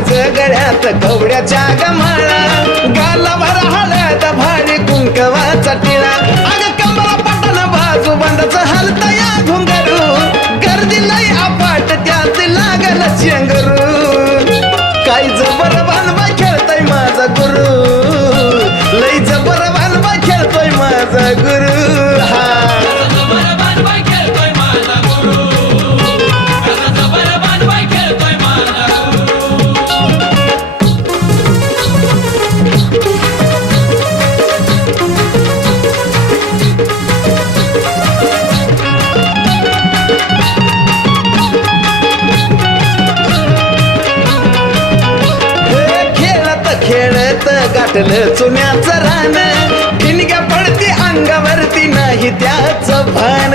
आज गळ्यात कवड्याच्या गमाळा गालावर हळद भारी कुंकवाचा टिळा अग कमला पटन बाजू बंदच हलता या घुंगरू गर्दी लय अपाट त्यात लागल चेंगरू काय जबर बांधवा खेळतोय माझा गुरु लय जबर बांधवा खेळतोय माझा गुरु हा खेळत गाठलं चुन्याचं रान ठिणग्या पडती अंगावरती नाही त्याच भान